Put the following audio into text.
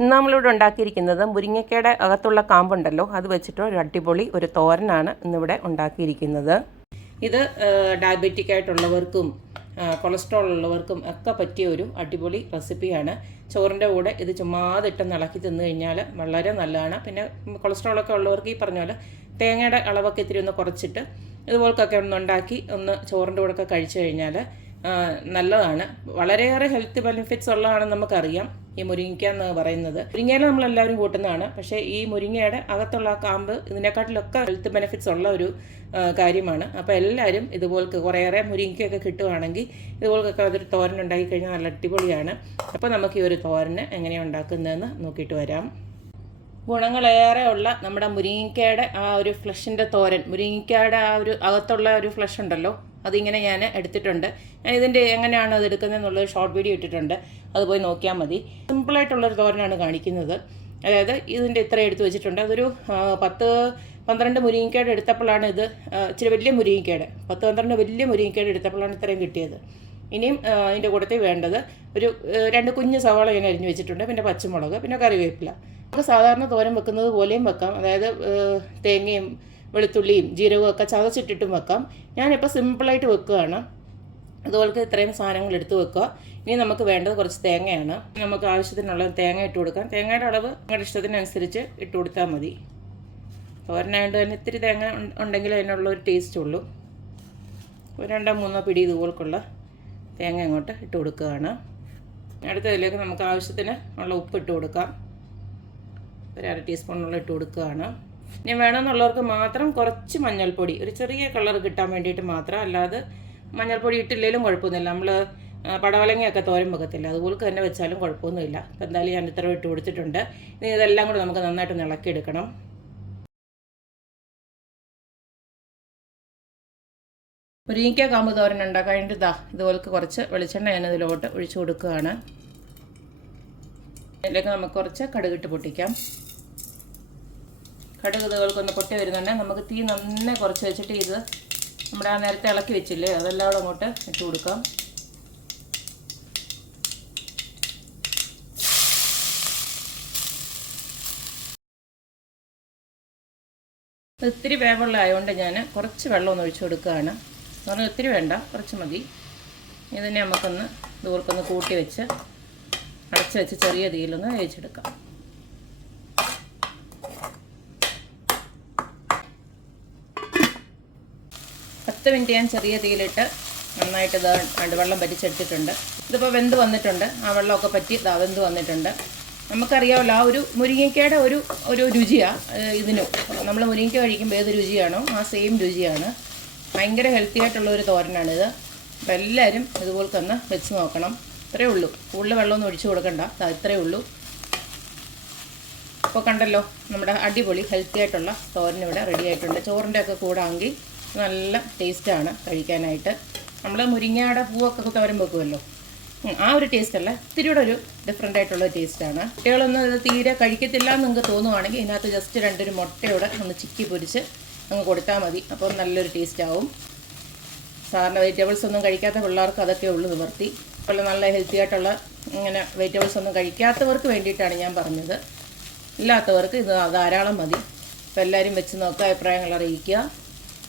ഇന്ന് നമ്മളിവിടെ ഉണ്ടാക്കിയിരിക്കുന്നത് മുരിങ്ങക്കയുടെ അകത്തുള്ള കാമ്പുണ്ടല്ലോ. അത് വെച്ചിട്ട് ഒരു അടിപൊളി ഒരു തോരനാണ് ഇന്നിവിടെ ഉണ്ടാക്കിയിരിക്കുന്നത്. ഇത് ഡയബറ്റിക് ആയിട്ടുള്ളവർക്കും കൊളസ്ട്രോൾ ഉള്ളവർക്കും ഒക്കെ പറ്റിയ ഒരു അടിപൊളി റെസിപ്പിയാണ്. ചോറിന്റെ കൂടെ ഇത് ചുമ്മാതിട്ട് ഇളക്കി തിന്നു കഴിഞ്ഞാൽ വളരെ നല്ലതാണ്. പിന്നെ കൊളസ്ട്രോളൊക്കെ ഉള്ളവർക്ക് ഈ പറഞ്ഞ പോലെ തേങ്ങയുടെ അളവൊക്കെ ഇത്തിരി ഒന്ന് കുറച്ചിട്ട് ഇതുപോലൊക്കെ ഒന്ന് ഉണ്ടാക്കി ഒന്ന് ചോറിന്റെ കൂടെ ഒക്കെ കഴിച്ചു കഴിഞ്ഞാൽ നല്ലതാണ്. വളരെയേറെ ഹെൽത്ത് ബെനിഫിറ്റ്സ് ഉള്ളതാണ് നമുക്കറിയാം ഈ മുരിങ്ങയ്ക്ക എന്ന് പറയുന്നത്. മുരിങ്ങയില നമ്മളെല്ലാവരും കൂട്ടുന്നതാണ്. പക്ഷേ ഈ മുരിങ്ങയുടെ അകത്തുള്ള കാമ്പ് ഇതിനെക്കാട്ടിലൊക്കെ ഹെൽത്ത് ബെനിഫിറ്റ്സ് ഉള്ള ഒരു കാര്യമാണ്. അപ്പോൾ എല്ലാവരും ഇതുപോലെ കുറേയേറെ മുരിങ്ങയ്ക്കൊക്കെ കിട്ടുവാണെങ്കിൽ ഇതുപോലൊക്കെ അതൊരു തോരൻ ഉണ്ടാക്കി കഴിഞ്ഞാൽ നല്ല അടിപൊളിയാണ്. അപ്പോൾ നമുക്ക് ഈ ഒരു തോരന് എങ്ങനെയാണ് ഉണ്ടാക്കുന്നതെന്ന് നോക്കിയിട്ട് വരാം. ഗുണങ്ങളേറെ ഉള്ള നമ്മുടെ മുരിങ്ങയ്ക്കയുടെ ആ ഒരു ഫ്ലഷിന്റെ തോരൻ മുരിങ്ങയ്ക്കയുടെ ആ ഒരു അകത്തുള്ള ഒരു ഫ്ലഷ് ഉണ്ടല്ലോ അതിങ്ങനെ ഞാൻ എടുത്തിട്ടുണ്ട്. ഞാൻ ഇതിന്റെ എങ്ങനെയാണ് അത് എടുക്കുന്നതെന്നുള്ളത് ഷോർട്ട് വീഡിയോ ഇട്ടിട്ടുണ്ട്. അത് പോയി നോക്കിയാൽ മതി. സിമ്പിളായിട്ടുള്ളൊരു തോരനാണ് കാണിക്കുന്നത്. അതായത് ഇതിന്റെ ഇത്ര എടുത്ത് വെച്ചിട്ടുണ്ട്. അതൊരു പത്ത് പന്ത്രണ്ട് മുരിങ്ങിക്കേട് എടുത്തപ്പോഴാണ് ഇത് ഇച്ചിരി വലിയ മുരിങ്ങിക്കേട് പത്ത് പന്ത്രണ്ട് വലിയ മുരിങ്ങിക്കേട് എടുത്തപ്പോഴാണ് ഇത്രയും കിട്ടിയത്. ഇനിയും അതിന്റെ കൂട്ടത്തിൽ വേണ്ടത് ഒരു രണ്ട് കുഞ്ഞ് സവാള ഞാൻ അരിഞ്ഞു വെച്ചിട്ടുണ്ട്. പിന്നെ പച്ചമുളക് പിന്നെ കറിവേപ്പില. നമുക്ക് സാധാരണ തോരൻ വെക്കുന്നത് പോലെയും വെക്കാം. അതായത് തേങ്ങയും വെളുത്തുള്ളിയും ജീരകവും ഒക്കെ ചതച്ചിട്ടിട്ടും വെക്കാം. ഞാനിപ്പോൾ സിമ്പിളായിട്ട് വെക്കുകയാണ്. അതുപോലെ ഇത്രയും സാധനങ്ങൾ എടുത്ത് വെക്കുക. ഇനി നമുക്ക് വേണ്ടത് കുറച്ച് തേങ്ങയാണ്. നമുക്ക് ആവശ്യത്തിനുള്ള തേങ്ങ ഇട്ട് കൊടുക്കാം. തേങ്ങയുടെ അളവ് നിങ്ങളുടെ ഇഷ്ടത്തിനനുസരിച്ച് ഇട്ട് കൊടുത്താൽ മതി. തോരനായതുകൊണ്ട് തന്നെ ഇത്തിരി തേങ്ങ ഉണ്ടെങ്കിൽ അതിനുള്ള ഒരു ടേസ്റ്റ് ഉള്ളൂ. ഒരു രണ്ടോ മൂന്നോ പിടി ഇതുപോൽക്കുള്ള തേങ്ങ അങ്ങോട്ട് ഇട്ട് കൊടുക്കുകയാണ്. അടുത്തതിലേക്ക് നമുക്ക് ആവശ്യത്തിന് ഉള്ള ഉപ്പ് ഇട്ട് കൊടുക്കാം. ഒരു അര ടീസ്പൂണുള്ള ഇട്ട് കൊടുക്കുകയാണ്. ഇനി വേണമെന്നുള്ളവർക്ക് മാത്രം കുറച്ച് മഞ്ഞൾപ്പൊടി ഒരു ചെറിയ കളർ കിട്ടാൻ വേണ്ടിയിട്ട് മാത്രം അല്ലാതെ മഞ്ഞൾപ്പൊടി ഇട്ടില്ലെങ്കിലും കുഴപ്പമൊന്നുമില്ല. നമ്മൾ പടവലങ്ങയൊക്കെ തോരൻ വെക്കത്തില്ല? അതുപോലെ തന്നെ വെച്ചാലും കുഴപ്പമൊന്നുമില്ല. അപ്പം എന്തായാലും ഞാൻ ഇത്ര ഇട്ട് കൊടുത്തിട്ടുണ്ട്. ഇനി ഇതെല്ലാം കൂടെ നമുക്ക് നന്നായിട്ട് ഇളക്കിയെടുക്കണം. മുരിങ്ങയ്ക്ക കാമ്പ് തോരൻ ഉണ്ടാക്കാൻ വേണ്ടിതാ ഇതുപോലെ കുറച്ച് വെളിച്ചെണ്ണ ഞാൻ ഇതിലോട്ട് ഒഴിച്ചു കൊടുക്കുകയാണ്. ഇതിലേക്ക് നമുക്ക് കുറച്ച് കടുകിട്ട് പൊട്ടിക്കാം. കടുക് ഇതുപോലൊക്കെ പൊട്ടി വരുന്നുണ്ട്. നമുക്ക് തീ നന്നേ കുറച്ച് വെച്ചിട്ട് ഇത് നമ്മുടെ ആ നേരത്തെ ഇളക്കി വെച്ചില്ലേ? അതെല്ലാം കൂടെ അങ്ങോട്ട് ഇട്ട് കൊടുക്കാം. ഇത്തിരി വേവുള്ള ആയതുകൊണ്ട് ഞാൻ കുറച്ച് വെള്ളം ഒന്ന് ഒഴിച്ചു കൊടുക്കുകയാണ്. എന്ന് പറഞ്ഞാൽ ഒത്തിരി വേണ്ട കുറച്ച് മതി. ഇതിനെ നമുക്കൊന്ന് ദൂർക്കൊന്ന് കൂട്ടി വെച്ച് അടച്ച് വെച്ച് ചെറിയ തീയിലൊന്ന് വേവിച്ചെടുക്കാം. പത്ത് മിനിറ്റ് ഞാൻ ചെറിയ തീയിലിട്ട് നന്നായിട്ട് ഇത് വെള്ളം പറ്റിച്ചെടുത്തിട്ടുണ്ട്. ഇതിപ്പോൾ വെന്ത് വന്നിട്ടുണ്ട്. ആ വെള്ളമൊക്കെ പറ്റി ഇതാ വെന്ത് വന്നിട്ടുണ്ട്. നമുക്കറിയാമല്ലോ ആ ഒരു മുരിങ്ങയ്ക്കയുടെ ഒരു ഒരു രുചിയാണ് ഇതിനും. നമ്മൾ മുരിങ്ങയ്ക്ക കഴിക്കുമ്പോൾ ഏത് രുചിയാണോ ആ സെയിം രുചിയാണ്. ഭയങ്കര ഹെൽത്തി ആയിട്ടുള്ള ഒരു തോരനാണിത്. അപ്പോൾ എല്ലാവരും ഇതുപോലെ തന്നെ വെച്ച് നോക്കണം. ഇത്രയേ ഉള്ളൂ. കൂടുതൽ വെള്ളമൊന്നും ഒഴിച്ചു കൊടുക്കണ്ട. ഇത്രയേ ഉള്ളൂ. അപ്പോൾ കണ്ടല്ലോ നമ്മുടെ അടിപൊളി ഹെൽത്തി ആയിട്ടുള്ള തോരൻ ഇവിടെ റെഡി ആയിട്ടുണ്ട്. ചോറിന്റെ ഒക്കെ കൂടെ ആണെങ്കിൽ നല്ല ടേസ്റ്റാണ് കഴിക്കാനായിട്ട്. നമ്മൾ മുരിങ്ങയുടെ പൂവൊക്കെ തോരൻ വെക്കുമല്ലോ ആ ഒരു ടേസ്റ്റല്ല ഇത്തിരിയുടെ ഒരു ഡിഫറെന്റ് ആയിട്ടുള്ള ടേസ്റ്റാണ് കുട്ടികളൊന്നും ഇത് തീരെ കഴിക്കത്തില്ല എന്ന് നിങ്ങൾക്ക് തോന്നുവാണെങ്കിൽ ഇതിനകത്ത് ജസ്റ്റ് രണ്ടൊരു മുട്ടയോടെ ഒന്ന് ചിക്കി പൊരിച്ച് അങ്ങ് കൊടുത്താൽ മതി. അപ്പോൾ നല്ലൊരു ടേസ്റ്റ് ആവും. സാധാരണ വെജിറ്റബിൾസ് ഒന്നും കഴിക്കാത്ത പിള്ളേർക്ക് അതൊക്കെ ഉള്ളു നിവർത്തി. അപ്പോൾ നല്ല ഹെൽത്തി ആയിട്ടുള്ള ഇങ്ങനെ വെജിറ്റബിൾസ് ഒന്നും കഴിക്കാത്തവർക്ക് വേണ്ടിയിട്ടാണ് ഞാൻ പറഞ്ഞത്. ഇല്ലാത്തവർക്ക് ഇത് ധാരാളം മതി. അപ്പോൾ എല്ലാവരും വെച്ച് നോക്കുക അഭിപ്രായങ്ങൾ അറിയിക്കുക.